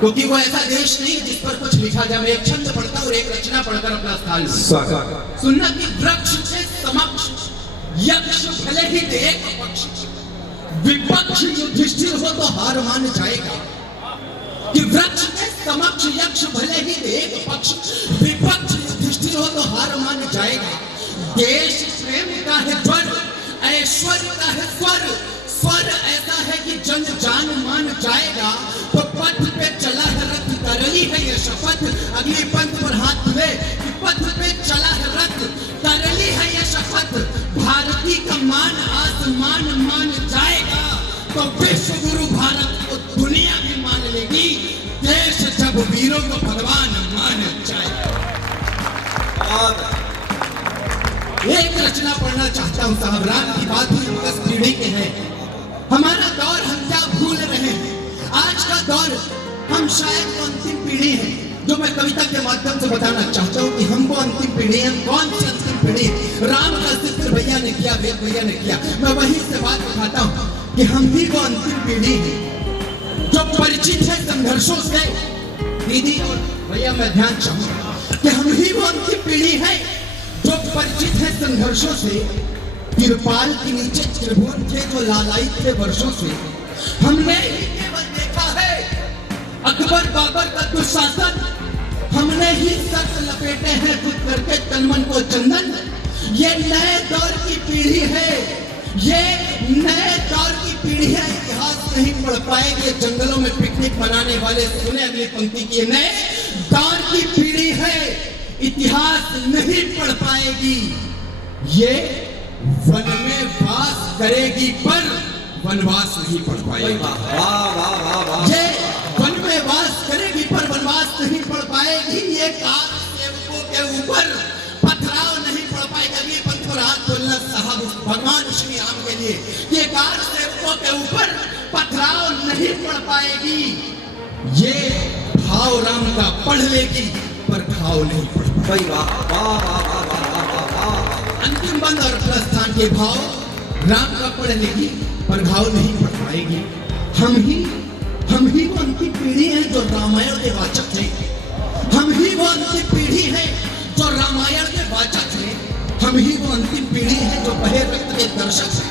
क्योंकि वो ऐसा देश नहीं जिस पर कुछ लिखा जाए। मैं एक छंद पढ़ता और एक रचना पढ़कर अपना स्थान सुनना कि वृक्ष के समक्ष यक्ष भले ही देख पक्ष, विपक्ष युधिष्ठिर हो तो हार मान जाएगा। कि वृक्ष के समक्ष यक्ष भले ही देख पक्ष, विपक्ष युधिष्ठिर हो तो हार मान जाएगा। देश प्रेम का है ज्वर, ऐश्वर्य का है स्वर, स्वर ऐसा है कि जन जान मान जाएगा। तो पथ पे चला है रथ, तरली है ये शपथ। अगली पंथ पर हाथ धुले कि पथ पे चला है रथ, तरली है ये शपथ। भारती का मान आसमान मान जाएगा। तो विश्व गुरु भारत को दुनिया भी मान लेगी। देश जब वीरों को भगवान मान जाएगा। एक रचना पढ़ना चाहता हूं साहब। रात की बात हुई, बस पीढ़ी के हैं। हमारा दौर हम क्या भूल रहे हैं। आज का दौर हम शायद वो अंतिम पीढ़ी है जो मैं कविता के माध्यम से बताना चाहता हूँ कि हम वो अंतिम पीढ़ी हैं। कौन सी अंतिम पीढ़ी? राम का जिक्र भैया ने किया, वेद भैया ने किया। मैं वहीं से बात उठाता हूँ कि हम ही वो अंतिम पीढ़ी है जो परिचित है संघर्षों से। दीदी और भैया मैं ध्यान चाहूंगा कि हम ही वो अंतिम पीढ़ी है जो परिचित है संघर्षों से। तिरपाल के नीचे त्रिभुवन थे जो लालायित थे वर्षों से। हमने ही केवल देखा है अकबर बाबर का दुशासन। हमने ही सर लपेटे हैं खुद करके तन-मन को चंदन। ये नए दौर की पीढ़ी है, ये नए दौर की पीढ़ी है। इतिहास नहीं पढ़ पाएंगे, जंगलों में पिकनिक मनाने वाले। सुने अगली पंक्ति की, नए दौर की पीढ़ी है, इतिहास नहीं पढ़ पाएगी। ये वन में वास करेगी पर वनवास नहीं पढ़ पाएगी। ये वन में वास करेगी पर वनवास नहीं पढ़ पाएगी। ये कार सेवकों के ऊपर पथराव नहीं पढ़ पाएगा। ये पंथ पर हाथ बोलना साहब भगवान श्री राम के लिए। ये कार सेवकों के ऊपर पथराव नहीं पढ़ पाएगी। ये भाव राम का पढ़ लेगी पर घाव नहीं पढ़ पाएगी। अंतिम बंद और प्रस्थान के भाव राम का पढ़ लेगी पर घाव नहीं पढ़ पाएगी। हम ही वो अंतिम पीढ़ी है जो रामायण के वाचक थे। हम ही वो अंतिम पीढ़ी है जो रामायण के वाचक थे। हम ही वो अंतिम पीढ़ी है जो बहे रक्त के दर्शक है।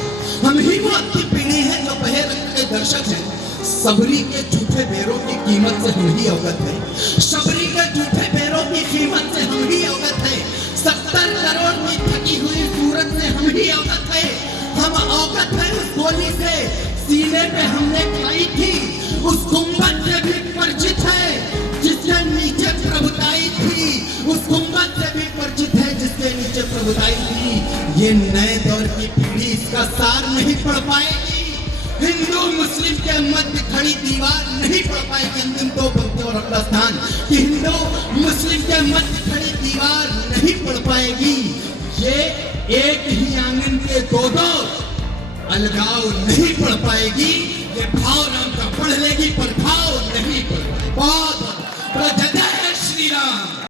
हम ही वो अंतिम पीढ़ी है जो बहे रक्त के दर्शक है। सबरी के झूठे बेरों की कीमत से हम ही अवगत है। सबरी के झूठे बेरों की कीमत से हम ही अवगत है। 70 करोड़ की थकी हुई सूरत से हम ही अवगत है। हम अवगत है उस गोली से सीने पे हमने खाई थी। उस गुंबद से भी परिचित है जिसके नीचे प्रभुताई थी। उस गुंबद से भी परिचित है जिसके नीचे प्रभुताई थी। ये नए दौर की पीढ़ी इसका सार नहीं पढ़ पाएगी। हिंदू मुस्लिम के मध्य खड़ी दीवार नहीं पढ़ पाएगी। अंतिम दो पंक्तियों और अपना स्थान कि हिंदू मुस्लिम के मध्य खड़ी दीवार नहीं पढ़ पाएगी। ये एक ही आंगन के दो अलगाव नहीं पढ़ पाएगी। ये भाव राम का पढ़ लेगी पर भाव नहीं पढ़ पाएगी। बहुत जय श्री राम।